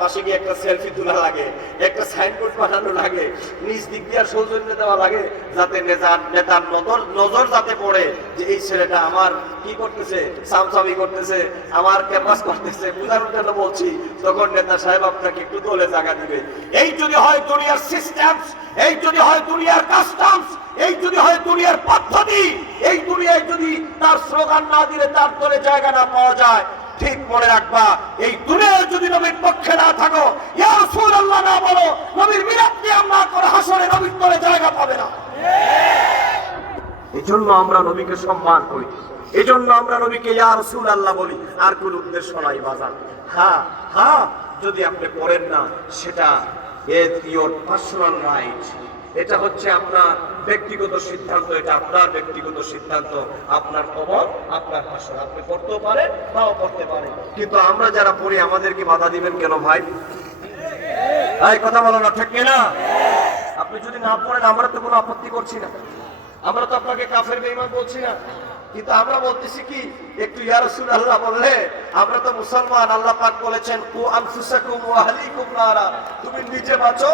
পাশে গিয়ে একটা সেলফি তোলা লাগে, একটা সাইনবোর্ড বানানো লাগে, নিজ দিক দিয়ে সৌজন্য দেওয়া লাগে, যাতে নেতার নজর যাতে পড়ে যে এই ছেলেটা আমার কি করতেছে, সামসামি করতেছে, আমার ক্যাম্পাস করতেছে, বুঝানোর জন্য বলছি। তখন নেতা সাহেব আপনাকে একটু দলে জায়গা দিবে। এই যদি হয় দুনিয়ার সিস্টেমস, এই যদি হয় দুনিয়ার কাস্টমস, এই যদি হয় দুনিয়ার পদ্ধতি, এই দুনিয়ায় যদি তার স্লোগান না দিলে তার দলে জায়গা না পাওয়া যায়, ঠিক মনে রাখবা, এই দুনিয়ায় যদি নবীর পক্ষে না থাকো, ইয়া রাসূলুল্লাহ না বলো, নবীর মিলাদ কিয়াম না করে হাসরে নবীর দলে জায়গা পাবে না। এই জন্য আমরা নবীকে সম্মান করি, এই জন্য আমরা নবীকে ইয়া রাসূলুল্লাহ বলি, আর কোন উদ্দেশ্য নাই বাজার। হ্যাঁ হ্যাঁ, যদি আপনি করেন না, সেটা ইয়োর পার্সোনাল রাইট, এটা হচ্ছে আপনার ব্যক্তিগত সিদ্ধান্ত, এটা আপনার ব্যক্তিগত সিদ্ধান্ত, আপনার খবর, আপনার ভাষণ, আপনি করতেও পারেন নাও করতে পারেন। কিন্তু আমরা যারা পড়ি আমাদেরকে বাধা দিবেন কেন ভাই? এই কথা বলো না, ঠিক না? আপনি যদি না পড়েন আমরা তো কোনো আপত্তি করছি না, আমরা তো আপনাকে কাফের বেঈমান বলছি না, কিন্তু আমরা বলতেছি কি, একটু ইয়া রাসূলুল্লাহ বললে আমরা তো মুসলমান। আল্লাহ পাক বলেছেন কু আনফুসাকুম ওয়া আহলিকুম নারা, তুমি নিজে বাঁচো